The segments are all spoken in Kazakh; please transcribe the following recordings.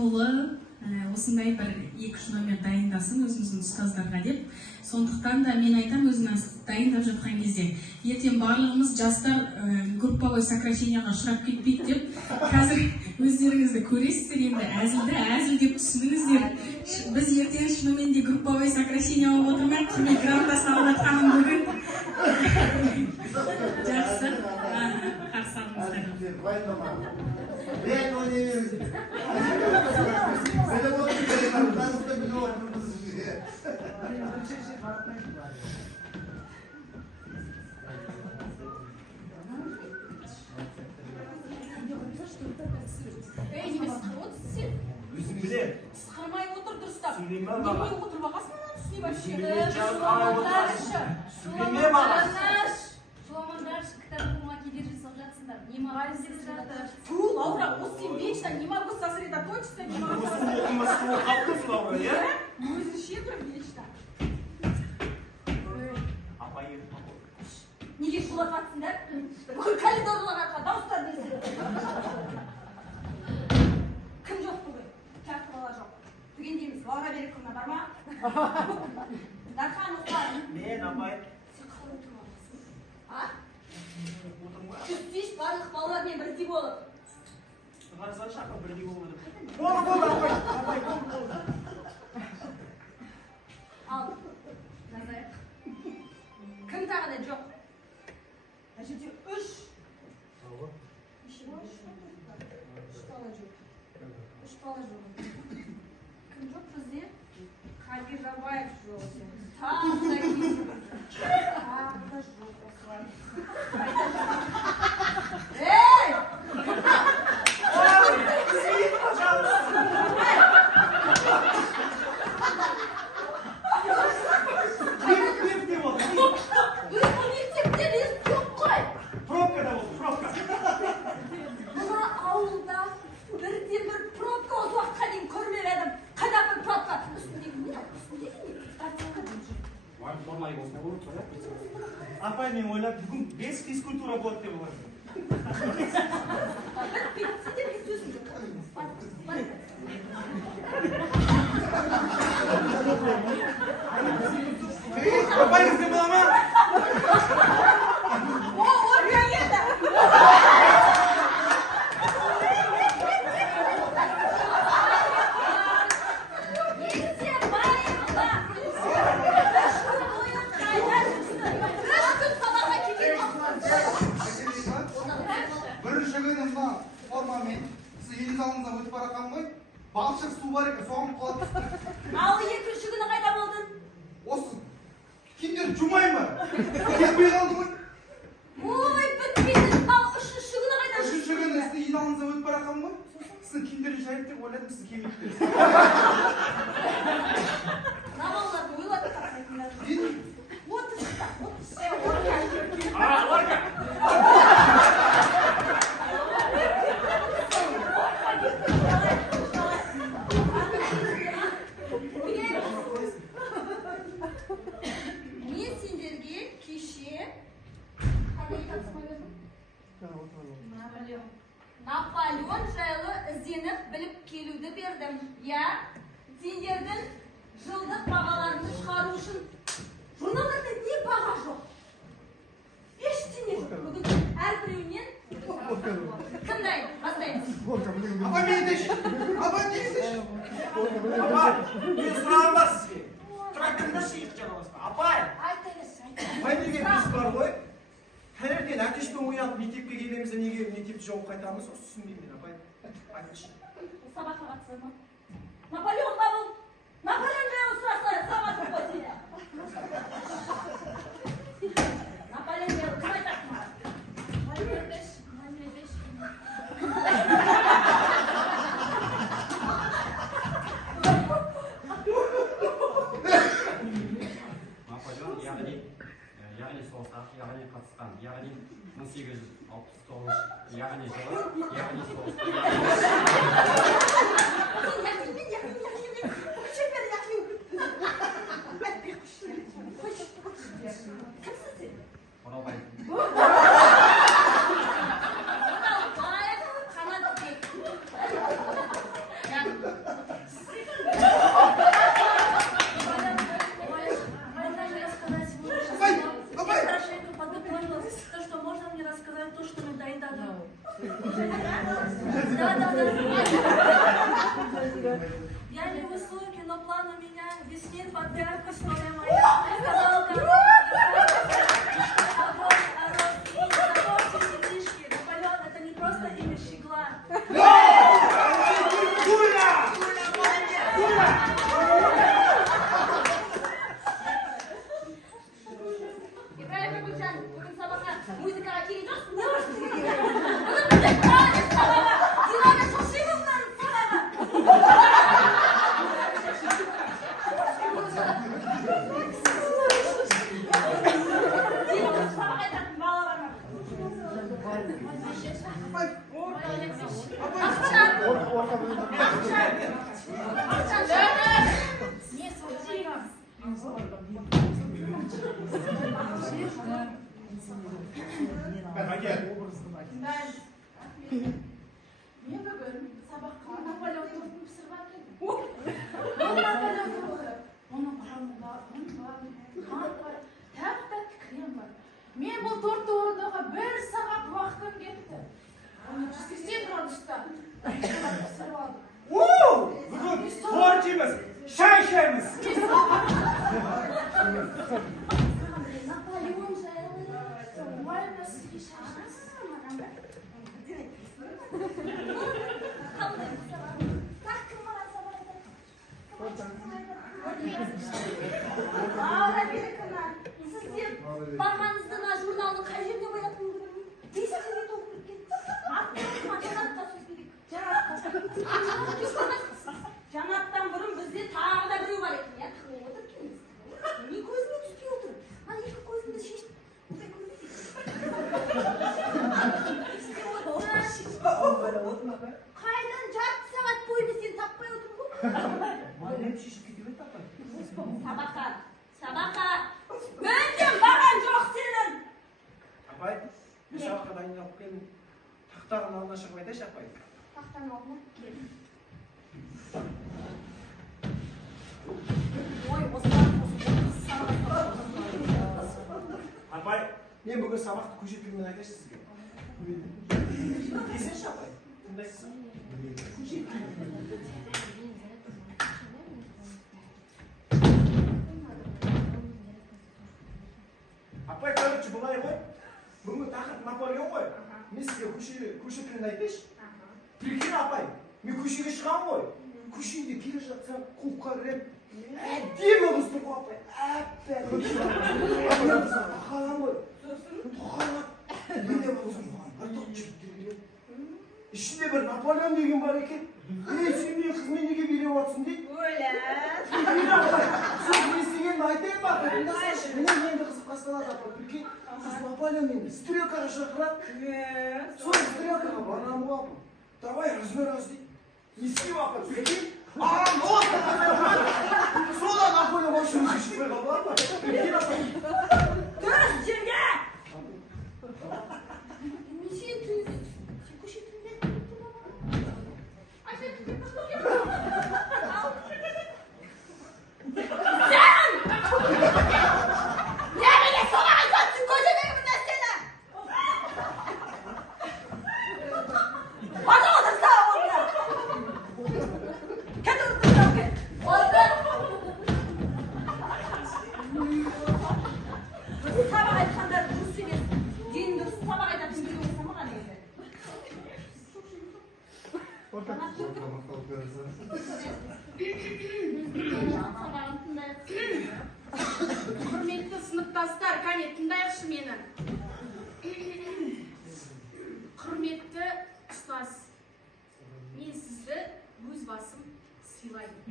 жолы осындай бір 2-3 номер дайындасын өзіміздің ұстаздарға деп. Сондықтан да мен айтам, өзіңіз дайындап жатқан кезде ертең барлығымыз жастар групповой сокращенияға ұшырап кетпейді деп, қазір өздеріңізді көресіздер, енді әзілді әзіл деп түсініңіздер. Біз ертең шынымен де групповой сокращение болып отырмай, кеме грамда салып жатқанын бүгін. Жақсы. Қарсы алыңыздар. Сқырмай отыр дұрыстап. Неме отырып ағасың маған түсіне вообще. Шуламандар, кітап оқуға келе жасап жатсыңдар. Не могу Фу, Лаура, осы сен вечно не могу сосредоточиться, не могу сосредоточиться. Өзінше бір вечно. Неге шулап жатсыңдар? Бүкіл коридорларға дауыстар деседі. Кім жоқ бүгін? Жарты бала жоқ. Түгендейміз, Лаура Берікұлына бар ма? Дархан Осман. Мен, апай. Сен қалай отырмағансың? А? Түстеш барлық балалармен бірдей болып. Ғарызан шақы бірдей болып. Болды, апай. Ал, назайық. Кім тағы да жоқ? Әжеде 3. Үш бала жоқ. Кім жоқ бізде? Қадир Жабаев жоқ. Тағы да кейсі жоқ. Тағы да жоқ осылай. Ей! Апай, мен ойлап, бүгін 5 физкультура болады деп ойлаймын. Сендерге сөзім жоқ. Апай, бізде бола ма? Балшық су бар екен, соғым қалады. Ал екінші күні қайда болдың? Осы киімдерді жумайын ба? Кетпей қалды ғой. Ой, бітпейді. Ал үшінші күні қайда? Үшінші күні сізді иналыңызда өтіп барақам ғой. Сіздің киімдерді жайып деп ойладым, сізді кемейді. Намаларды ойлады тақсайтындар. Отыршыда, мен сендерге кеше Наполеон жайлы ізденіп біліп келуді бердім. Я сендердің жылдық бағаларыңды шығару үшін журналдарда не баға жоқ? Ештеңе жоқ. Бүгін әрбіреуінен кім дайын? Бастаймыз. Апа, мен деші. Апа, деші. Апа, мен сұрағым бар сізге. Тұра тыңдашы ет жағаласпа. Апай! Апай деген біз бар ғой. Таңертең әкешпен оянып мектепке келеміз, неге мектепті жауып қайтамыз? Осы түсінбеймін мен, апай. Айтыңызшы. Сабаққа қатысы ма? Наполеон қабыл. Наполеон жайлы сұраса сабаққа қой сені. Наполеон жайлы кім айтасың маған? Наполеон, яғни соғысқа қатысқан, яғни 1869, яғни жылы, яғни соғысқа. Я не высокий, но план у меня виснет под пятку, история моя. Сказал король, Наполеон, это не просто имя щегла. Ибраим Абульжан, бүгін сабаққа музыкаға келген жоқсың, не үшін келген? Бүгін бізде правильный сабағы, Динара Шошимовнаның сабағы. Динара сабақ айтатын бала бар ма? Мен бүгін сабаққа Наполеон тортын пісіріп әкелдім. Наполеон торты. Оның құрамында ұн бар, қант бар, тағы крем бар. Мен бұл тортты орындауға 1 сағат уақытым кетті. Оны 180 градуста пісіріп алдым. Бүгін торт жейміз, шай ішеміз. Наполеон жайлы. Уайымда сізге шашасыз маған бәрі. Аура берекіна, сіздер бағаңызды мына журналдың қай жеріне қоятынын білмеймін. Бесік жерге толып кеткен. Жанатқа сөз керек. Жанаттан бұрын бізде тағы да біреу бар екен, иә? Отыр келіңіз. Не көзіме түспей отыр? Мына екі көзімді шешіп. Қайдан жарты сағат бойы сен таппай отырмын ғой? Сабаққа. Мүлдем барған жоқ сенің. Апай, мен сабаққа дайындалып келдім. Тақтағын алдына шығып айтайыншы, апай. Тақтан алдына кел. Ой, Апай, мен бүгін сабақты көшетілмен айтайыншы сізге. Десеңші, апай. Тыңдайсыз ба? Апай, короче, былай ғой. Бүгін тақырып Наполеон ғой. Мен сізге көшетілмен айтайыншы. Прикинь, апай, мен көшеге шығамын ғой. Көшеде келе жатсам, клубқа кіріп, әдемі қыз тұр ғой, апай. Апай, қалам ғой. Тоқалап, менде бұл қыз артық жігіттер келеді. Ішінде бір Наполеон деген бар екен. Сен мен қызмен неге билеп отырсың дейді. Сол естігенімді айтайын ба? Міне енді қызып қасталады, апа. Прикинь, қыз Наполеон енді стрелкаға шақырады. Сол стрелкаға барамын ғой, апа. Давай разбираться дейді. Не істеймін, апа, прикинь. Содан Наполеон машинасы шықпай қалды, апа. Прикинь, апа. Дұрыс жерге! Сен көшетілмен Құрметті сыныптастар, кәне тыңдайықшы мені. Құрметті ұстаз, мен сізді өз басым сыйлаймын.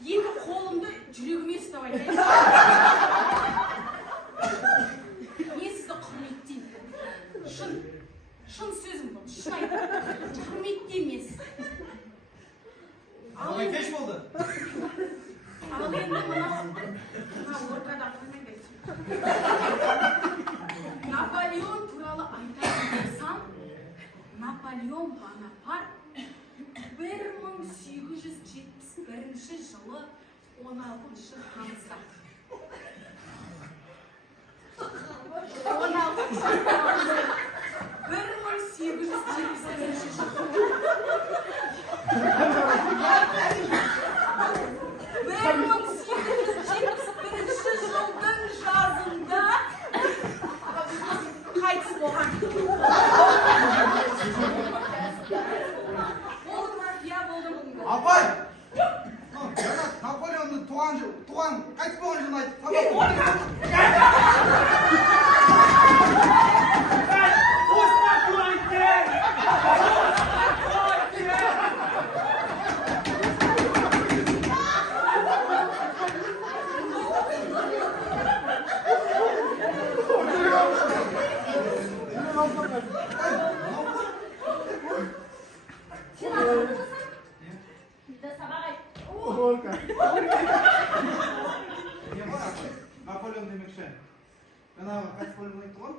Екі қолымды жүрегіме ұстап айтайын. Мен сізді құрметтеймін. Шын сөзім бұл, шын айтамын. Құрметтеймін мен сізді. Қалай кеш болды? Ал енді мына ортада қоймайдайсың. Наполеон туралы айтайын десам, Наполеон Бонапарт 1871 жылы 16 тамызда. 16 тамызда. 1871 жазында қайтыс болған. Болдым ма? Иә, болдым бүгінгі. Апай! Жаңа Наполеонның туған қайтыс болған жылын айтып, Сен ақылды болсаң, бізді сабақ айт. не бар апай? Наполеон демекші. Жаңағы қайтыс болған айтты ғой?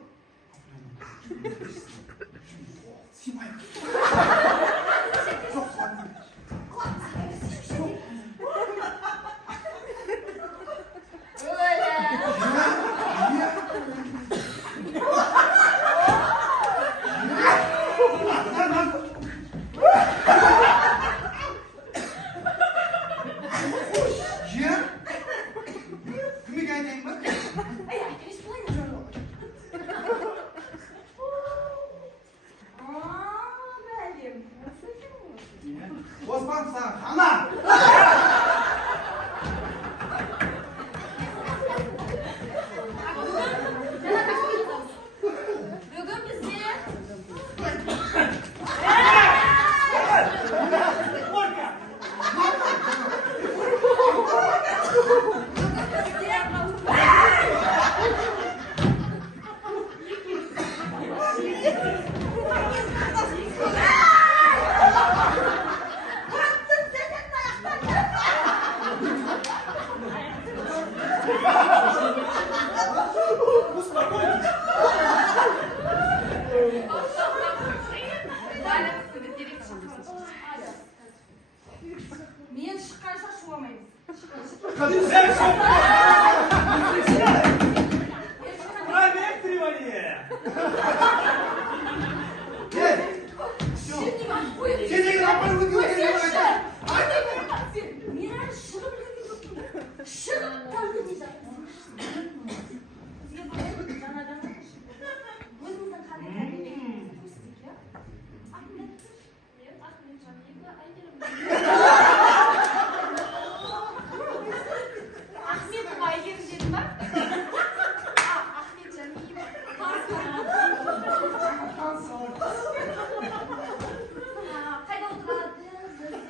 Симай. Жоқ, Osman sana ana! Бүгін бізде мен шыққанша шуамаймыз. Проветривание! Сендегі Наполеон Мен әлі шығып білген жоқпын. Шығып талды дейді. Өзіңіздің қандай тәрбиеленгеніңізді көрсетейік, иә? Ахмет, мен Ахметжан екі Айгерім. Ахмет Айгерім дедің ба? Ахметжан екі. Қайда отырады? Бізде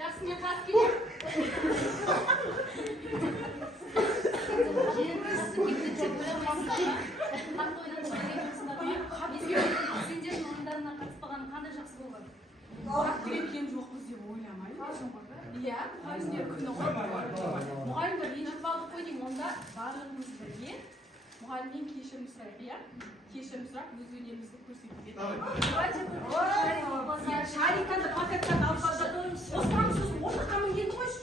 жақсы, мен қас келем. Сендердің ойындарына қатыспағаны қандай жақсы болған? Кеткен жоқпыз деп ойламаймын. Иә, мұғалімдер күні ғой. Мұғалімдер ренжітіп алдық қой деймін. Онда барлығымыз бірге мұғалімнен кешірім сұрайық, иә? Кешірім сұрап, өз өнерімізді көрсетуге. Шариканы пакеттен алып жатыр. Осыған сөз орныққа мінген қойшы.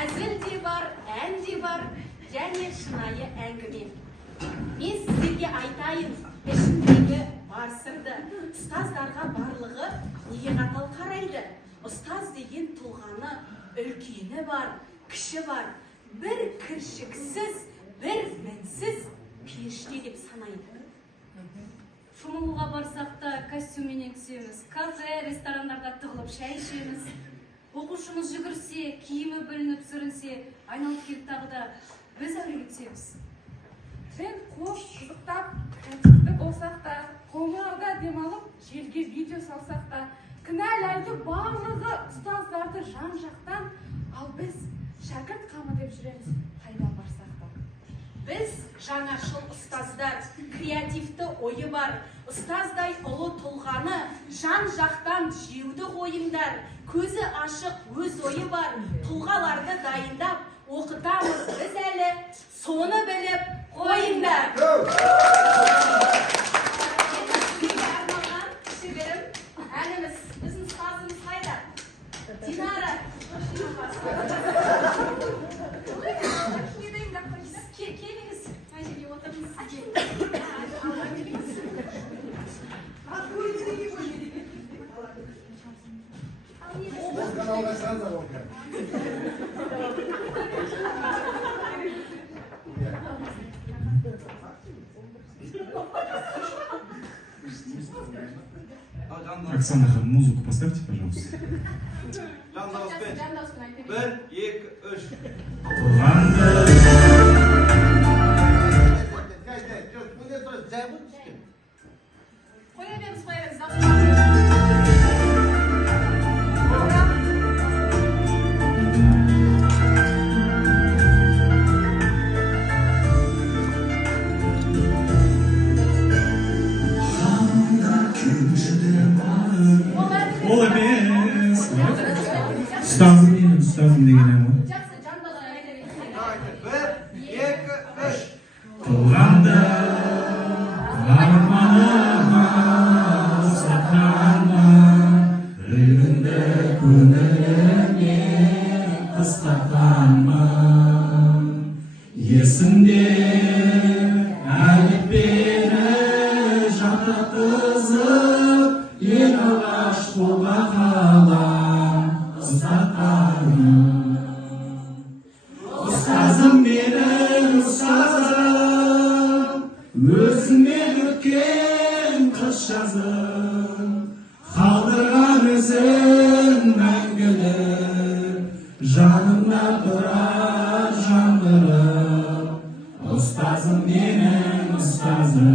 Әзіл де бар, ән де бар, және шынайы әңгіме. Мен сіздерге айтайын, ішіндегі бар сырды. Ұстаздарға барлығы неге қатал қарайды? Ұстаз деген тұлғаны үлкені бар, кіші бар. Бір кіршіксіз, бір мінсіз періште деп санайды. Шомылуға барсақ та костюмменен түсеміз, кафе, ресторандарда тығылып шай ішеміз. Оқушымыз жүгірсе, киімі бүлініп сүрінсе, айналып келіп тағы да біз әуреге түсеміз. Сен қош қызықтап, кәмшікті болсақ та, қоңырауда демалып, желге видео салсақ та, кінәлайды барлығы ұстаздарды жан-жақтан, ал біз шәкірт қамы деп жүреміз, қайда барсақ та. Біз жаңашыл ұстаздар, креативті ойы бар, ұстаздай ұлы тұлғаны жан жақтан жеуді қойыңдар. Көзі ашық өз ойы бар тұлғаларды дайындап оқытамыз біз әлі, соны біліп қойыңдар. Сізге арналған кішігірім әніміз, біздің ұстазымыз қайда? Динара. Келіңіз, мына жерге отырыңыз сізге. Оксана, музыку поставьте, пожалуйста. Жан дауыспен. Жан дауыспен айта берейін. 1, 2, 3. Қоя беріңіз, дауыс. Ол емес. Ұстазым деген ән ғой. Жақсы, жан дауыспен айта берейін. 1, 2, 3. Туғанда арманыма ұстатқанма, үрімді көңіліме қыстатқанма. Есімде әліппені жаттатқызып, ең алғаш қолға қалам ұстатқаным. Ұстазым менің ұстазым, өзіңмен өткен қыс жазым, қалдырған ізін мәңгілік, жанымда тұрар жаңғырып. Ұстазым менің ұстазым.